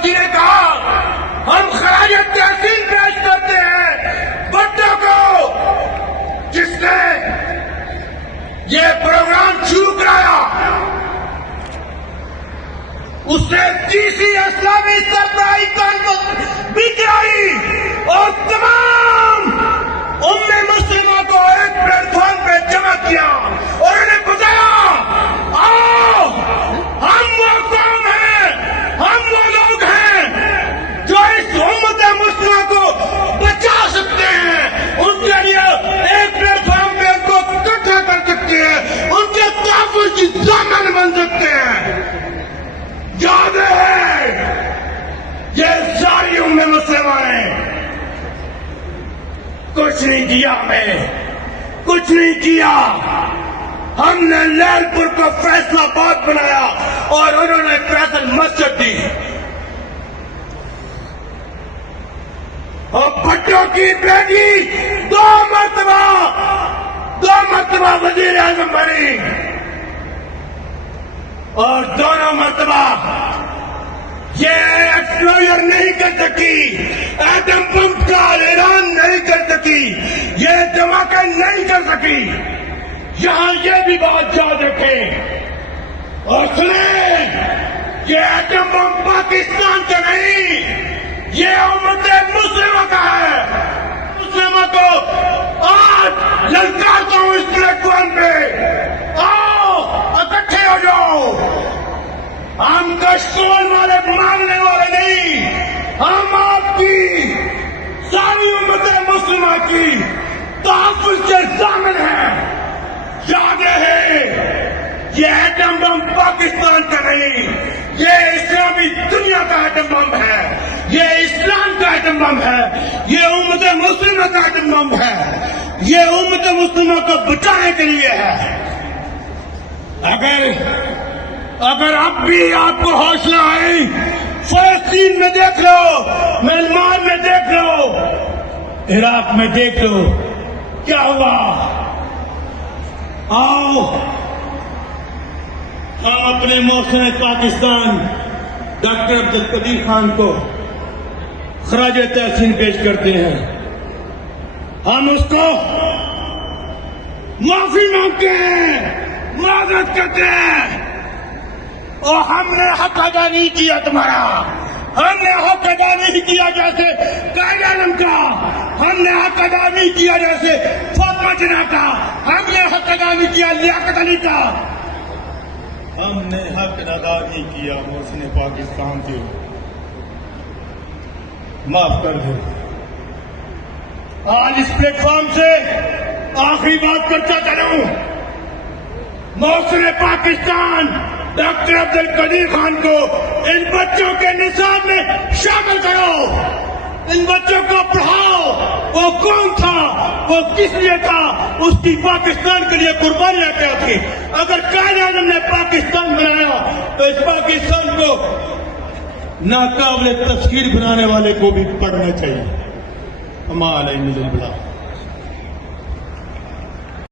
مودی نے کہا ہم خراج تحسین پیش کرتے ہیں بھٹو کو، جس نے یہ پروگرام شروع کرایا. اس نے تیسری اسلامی سربراہی کانفرنس بھی کرائی اور تمام امت مسلمہ کو ایک پلیٹ فارم پہ جمع کیا اور انہیں بتایا آؤ ہم وہ قوم ہیں، ہم وہ لوگ ہیں جو اس امت مسلمہ کو بچا سکتے ہیں، ان کے لیے ایک پلیٹ فارم پہ ان کو اکٹھا کر سکتے ہیں، ان کے تحفظ کی ضامن بن سکتے ہیں. یاد ہے یہ ساری امت مسلمہ نے کچھ نہیں کیا، ہمیں کچھ نہیں کیا. ہم نے لیل پور کو فیصلہ آباد بنایا اور انہوں نے فیصل مسجد دی. اور بھٹو کی بیٹی دو مرتبہ وزیر اعظم بنی اور دونوں مرتبہ یہ ایکسپلوژر نہیں کر سکی، ایٹم بم کا اعلان نہیں کر سکی، یہ دھماکہ نہیں کر سکی. یہاں یہ بھی بات یاد رکھیں اور سنیں کہ ایٹم بم پاکستان کا نہیں، یہ امت مسلمہ کا ہے. مسلموں کو آج للکارتا ہوں اس پلیٹ فارم پہ، آؤ اکٹھے ہو جاؤ. ہم کشکول والے مانگنے والے نہیں، ہم آپ کی ساری امت مسلمہ کی تحفظ کے ضامن ہیں. یاد ہے یہ ایٹم بم پاکستان کا نہیں، یہ اسلامی دنیا کا ایٹم بم ہے، یہ اسلام کا ایٹم بم ہے، یہ امت مسلمہ کا ایٹم بم ہے، یہ امت مسلمہ کو بچانے کے لیے ہے. اگر اب بھی آپ کو حوصلہ آئے، فلسطین میں دیکھ لو، میانمار میں دیکھ لو، عراق میں دیکھ لو کیا ہوا. آؤ ہم اپنے محسن پاکستان ڈاکٹر عبدالقدیر خان کو خراج تحسین پیش کرتے ہیں. ہم اس کو معافی مانگتے ہیں، معذرت کرتے ہیں. اور ہم نے حق ادا نہیں کیا تمہارا، ہم نے حق ادا نہیں کیا جیسے قائد اعظم کا، ہم نے حق ادا نہیں کیا جیسے فاطمہ جناح کا، ہم نے حق ادا نہیں کیا لیاقت علی کا، ہم نے حق ادا نہیں کیا محسن پاکستان کے. معاف کر دو. آج اس پلیٹ فارم سے آخری بات کرتا چلوں، محسن پاکستان ڈاکٹر عبدالقدیر خان کو ان بچوں کے نصاب میں شامل کرو، ان بچوں کو پڑھاؤ. وہ کون تھا، وہ کس لیے تھا، اس کی پاکستان کے لیے قربانیاں کیا تھی. اگر قائد اعظم نے پاکستان بنایا تو اس پاکستان کو ناقابل تسخیر بنانے والے کو بھی پڑھنا چاہیے. ہمارے